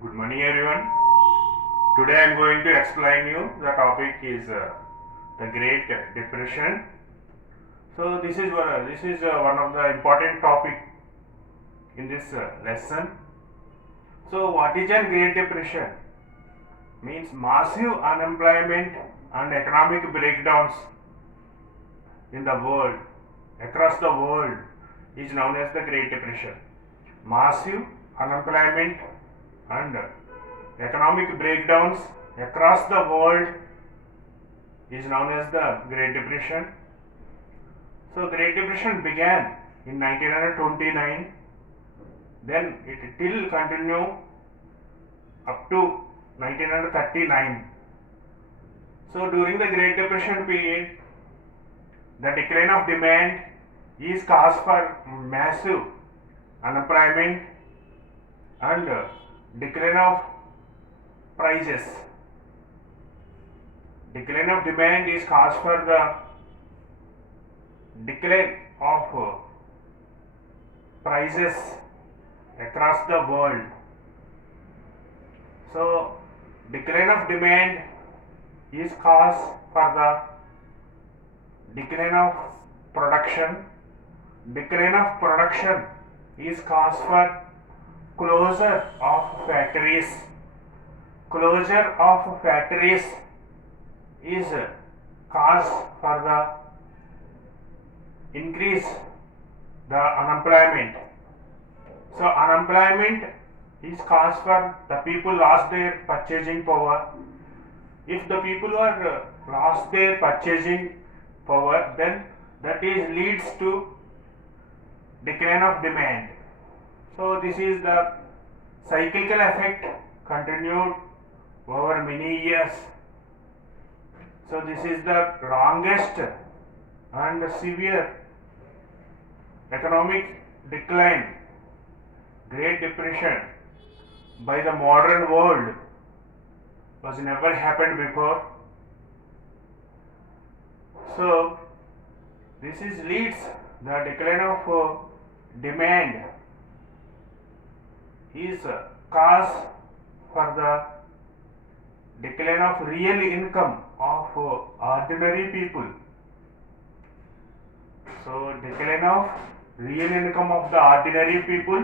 Good morning, everyone. Today I am going to explain you the topic is the Great Depression. So this is one of the important topic in this lesson. So what is a Great Depression? Means massive unemployment and economic breakdowns in the world, across the world, is known as the Great Depression. Massive unemployment and economic breakdowns across the world is known as the Great Depression. So Great Depression began in 1929, then it till continue up to 1939. So during the Great Depression period, the decline of demand is caused for massive unemployment and decline of prices. Decline of demand is caused for the decline of prices across the world. So decline of demand is caused for the decline of production. Decline of production is caused for closure of factories. Closure of factories is cause for the increase the unemployment. So unemployment is cause for the people lost their purchasing power. If the people are lost their purchasing power, then that is leads to decline of demand. So this is the cyclical effect continued over many years. So this is the longest and severe economic decline, Great Depression by the modern world was never happened before. So this is leads the decline of demand is cause for the decline of real income of ordinary people. So decline of real income of the ordinary people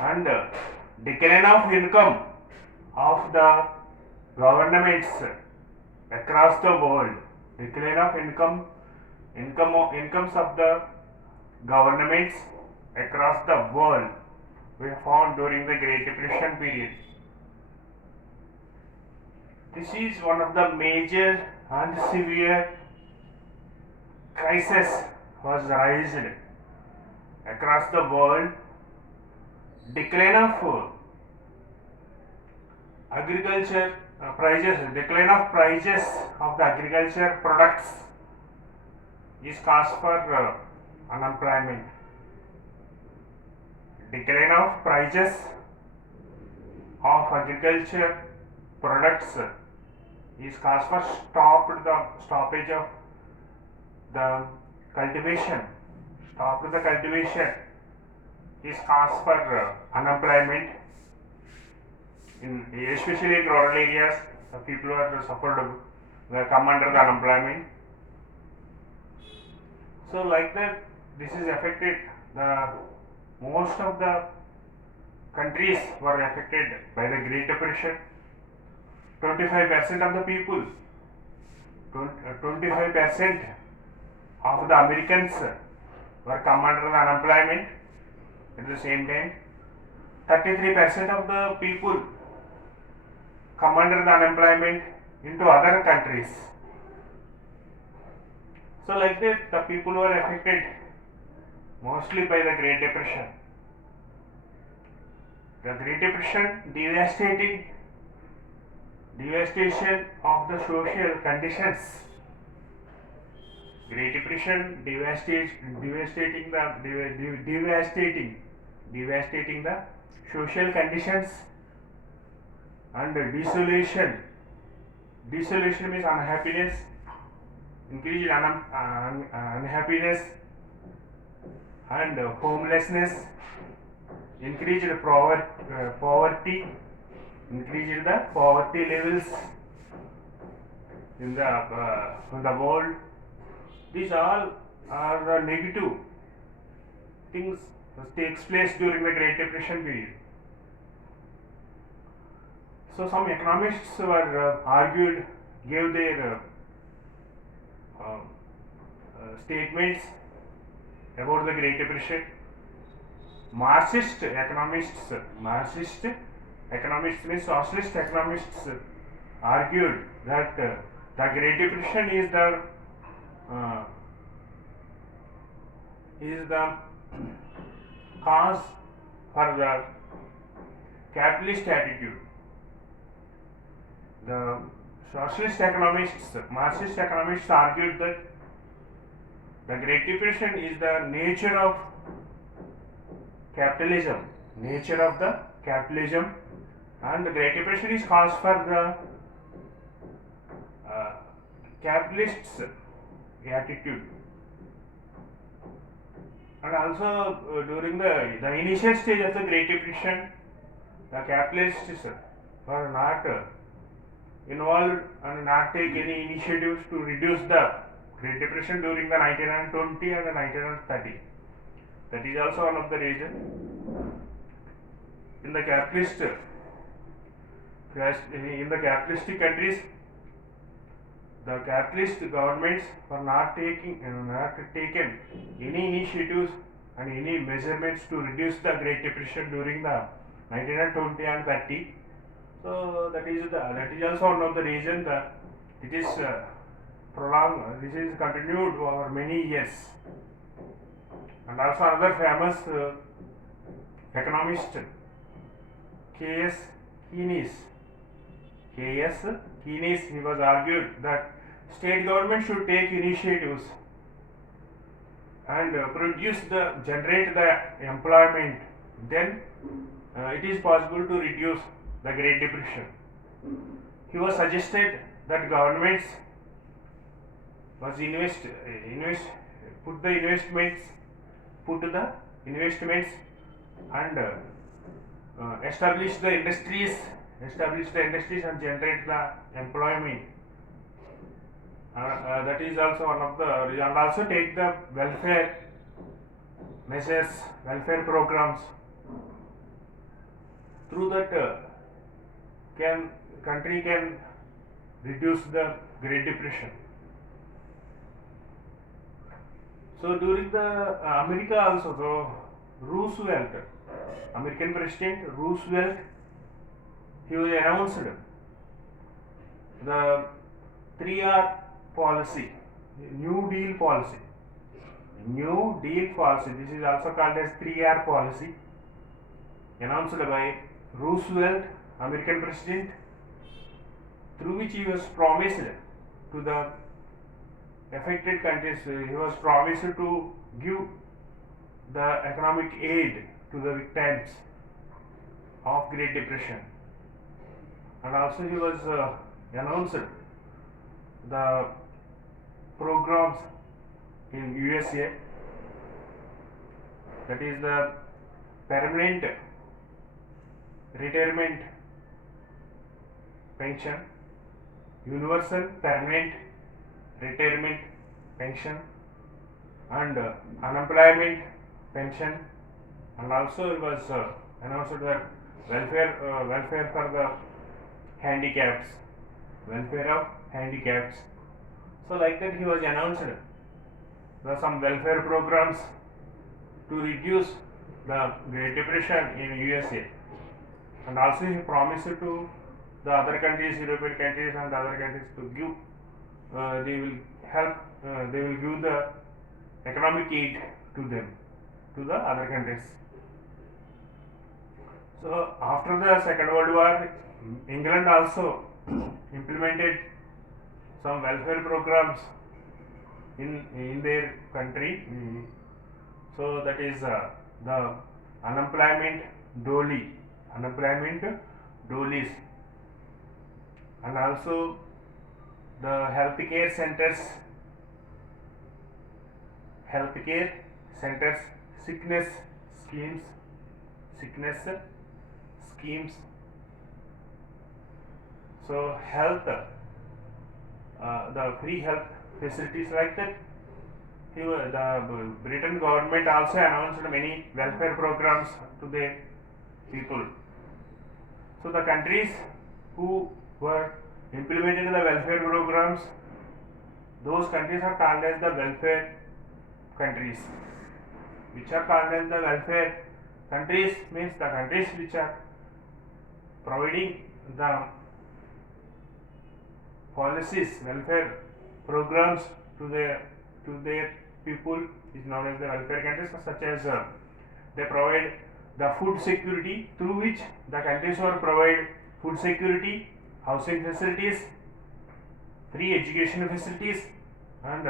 and decline of income of the governments across the world. Decline of incomes of the governments across the world we found during the Great Depression period. This is one of the major and severe crisis was raised across the world. Decline of agriculture prices, decline of prices of the agriculture products is cause for unemployment. Decline of prices of agriculture products is cause for stoppage of the cultivation. Stop the cultivation is cause for unemployment. Especially in rural areas, the people who are suffered they come under the unemployment. So like that, this is affected the most of the countries were affected by the Great Depression. 25% of the people, 25% of the Americans were come under the unemployment. At the same time, 33% of the people come under the unemployment into other countries. So like that, the people were affected mostly by the Great Depression. The Great Depression devastation of the social conditions. Great Depression devastating the social conditions and desolation. Desolation means unhappiness, increased unhappiness and homelessness increased poverty, increased the poverty levels in the world. These all are the negative things that takes place during the Great Depression period. So some economists were gave their statements about the Great Depression. Marxist economists means socialist economists argued that the Great Depression is the cause for the capitalist attitude. The socialist economists, Marxist economists argued that the Great Depression is the nature of capitalism, and the Great Depression is cause for the capitalists' attitude. And also during the initial stage of the Great Depression, the capitalists were not involved and not take any initiatives to reduce the Great Depression during the 1920 and the 1930. That is also one of the reasons. In the capitalistic countries, the capitalist governments were not taken any initiatives and any measurements to reduce the Great Depression during the 1920 and 30. So that is also one of the reasons that it is prolonged. This is continued over many years. And also another famous economist, K.S. Keynes, he was argued that state government should take initiatives and generate the employment. Then it is possible to reduce the Great Depression. He was suggested that governments put the investments and establish the industries and generate the employment. That is also one of the, and also take the welfare measures, welfare programs. Through that, country can reduce the Great Depression. So during the America also, Roosevelt, American President Roosevelt, he was announced the 3R policy, New Deal policy. This is also called as 3R policy, announced by Roosevelt, American President, through which he was promised to the affected countries, he was promised to give the economic aid to the victims of Great Depression. And also he was announced the programs in USA, that is the permanent retirement pension, universal permanent retirement pension, and unemployment pension. And also it was announced that welfare for the handicaps, welfare of handicaps. So like that he was announced some welfare programs to reduce the Great Depression in USA. And also he promised to the other countries, European countries and other countries, to give they will give the economic aid to them, to the other countries. So after the Second World War, England also implemented some welfare programs in their country. So that is the unemployment dolies, and also the healthcare centers, sickness sickness schemes. So health, the free health facilities like that. The Britain government also announced many welfare programs to their people. So the countries who were implemented the welfare programs, those countries are called as the welfare countries. Which are called as the welfare countries means the countries which are providing the policies, welfare programs to their people is known as the welfare countries, such as they provide the food security, through which the countries will provide food security, housing facilities, free education facilities, and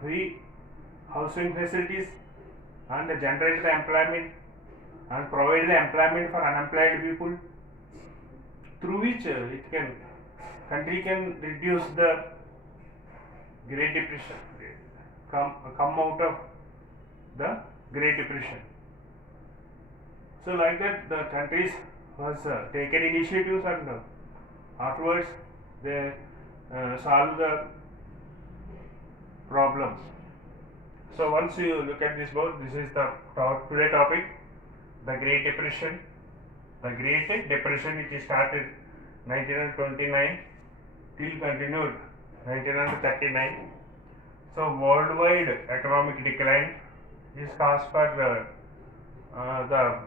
free housing facilities, and generate the employment and provide the employment for unemployed people, through which country can reduce the Great Depression, come out of the Great Depression. So like that the countries was taken initiatives, and afterwards they solve the problems. So once you look at this book, this is the today topic, the Great Depression. The Great Depression, which started 1929 till continued 1939. So worldwide economic decline is caused for the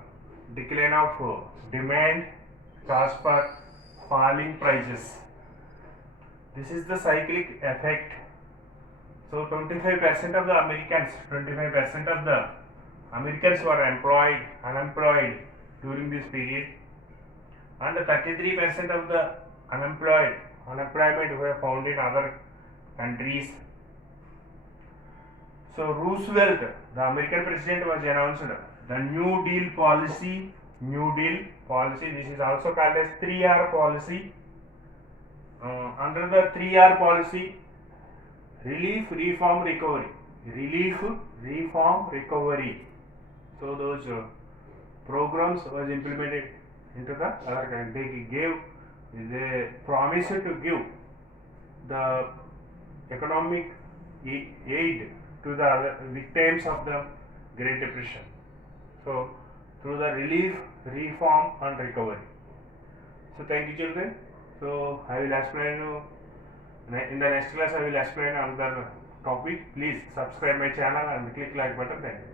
decline of demand caused for falling prices. This is the cyclic effect. So 25% of the Americans were unemployed during this period, and 33% of the unemployment were found in other countries. So Roosevelt, the American president, was announced the New Deal policy. This is also called as 3R policy. Under the 3R policy, relief, reform, recovery. So those programs was implemented into the other country. They promised to give the economic aid to the other victims of the Great Depression. So through the relief, reform and recovery. So thank you, children. So I will explain you in the next class. I will explain another topic. Please subscribe my channel and click like button. Thank you.